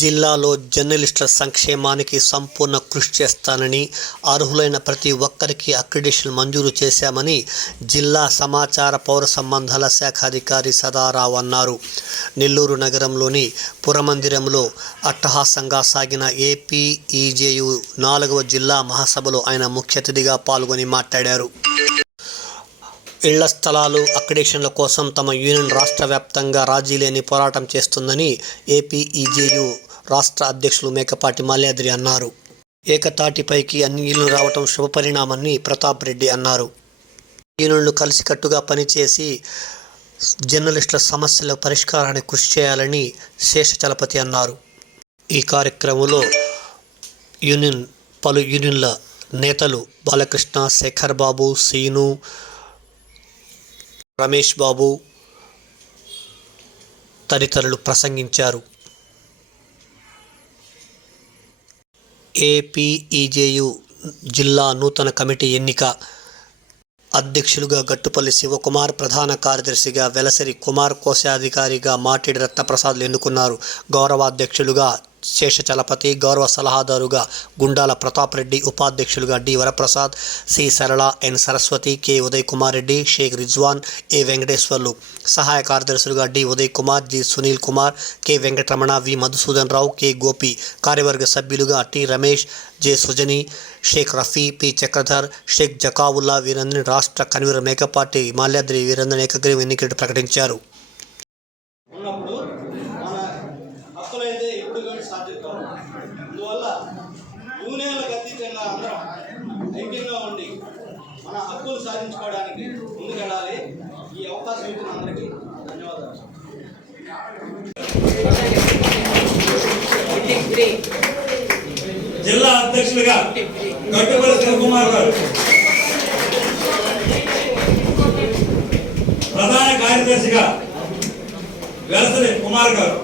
జిల్లాలో జర్నలిస్టుల సంక్షేమానికి సంపూర్ణ కృషి చేస్తానని, అర్హులైన ప్రతి ఒక్కరికి అక్రిడిటేషన్ మంజూరు చేశామని జిల్లా సమాచార పౌర సంబంధాల శాఖ అధికారి సదారావు అన్నారు. నెల్లూరు నగరంలోని పురమందిరంలో అట్టహాసంగా సాగిన ఏపీఈజేయు 4వ జిల్లా మహాసభలో ఆయన ముఖ్య అతిథిగా పాల్గొని మాట్లాడారు. ఇళ్ల స్థలాలు అక్రిడిటేషన్ల కోసం తమ యూనియన్ రాష్ట్ర వ్యాప్తంగా రాజీ లేని పోరాటం చేస్తుందని ఏపీఈజేయు రాష్ట్ర అధ్యక్షులు మేకపాటి మాల్యాద్రి అన్నారు. ఏకతాటిపైకి అన్ని యూనియన్లు రావటం శుభపరిణామని ప్రతాప్ రెడ్డి అన్నారు. యూనియన్లు కలిసికట్టుగా పనిచేసి జర్నలిస్టుల సమస్యల పరిష్కారానికి కృషి చేయాలని శేషచలపతి అన్నారు. ఈ కార్యక్రమంలో పలు యూనియన్ల నేతలు బాలకృష్ణ, శేఖర్ బాబు, సీను, రమేష్ బాబు తదితరులు ప్రసంగించారు. ఏపీఈజేయు జిల్లా నూతన కమిటీ ఎన్నిక. అధ్యక్షులుగా గట్టుపల్లి శివకుమార్, ప్రధాన కార్యదర్శిగా వెలసరి కుమార్, కోశాధికారిగా మాటిడి రత్నప్రసాద్లు ఎన్నుకున్నారు. గౌరవాధ్యక్షులుగా శేషచలపతి, గౌరవ సలహాదారుగా గుండాల ప్రతాప్ రెడ్డి, ఉపాధ్యక్షులుగా D Varaprasad, C Sarala, N Saraswathi, K Uday Kumar Reddy, Shaik Rizwan, A Venkateswarlu, సహాయ కార్యదర్శులుగా D Uday Kumar, G Sunil Kumar, K Venkataramana, V Madhusudan Rao, K Gopi, కార్యవర్గ సభ్యులుగా T Ramesh, J Sujani, Shaik Rafi, P Chakradhar, Shaik Zakaulla వీరందరినీ రాష్ట్ర కన్వీనర్ మేకపాటి మాల్యాద్రి వీరందరినీ ఏకగ్రీవం ఎన్నికలు ప్రకటించారు. అందువల్ల యూనియన్లకు అతీతంగా అందరం ఐక్యంగా ఉండి మన హక్కులు సాధించుకోవడానికి ముందుకెళ్ళాలి. ఈ అవకాశం ఇచ్చిన అందరికీ ధన్యవాదాలు. జిల్లా అధ్యక్షులుగా గట్టుపల్లి శివకుమార్ గారు, ప్రధాన కార్యదర్శిగా వెలసరి కుమార్ గారు,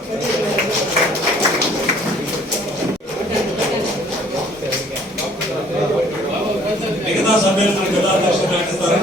మిగతా సభ్యులు జిల్లా అధ్యక్షులు ప్రకటిస్తారు.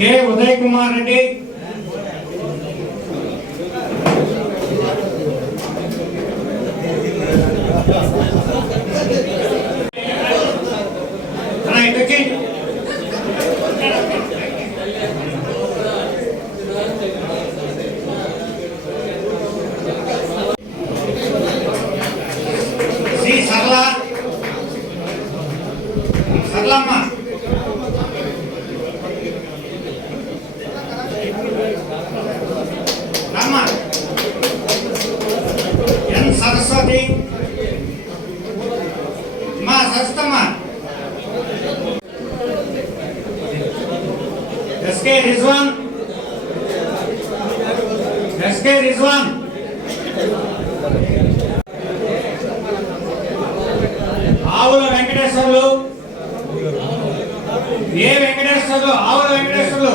కె ఉదయ్ కుమార్ రెడ్డి, సి సరళమ్మ, ఎన్ సరస్వతి, మా సస్తమ్మ, ఎస్కే రిజ్వాన్, ఆవుల వెంకటేశ్వర్లు, ఏ వెంకటేశ్వర్లు, ఆవుల వెంకటేశ్వర్లు,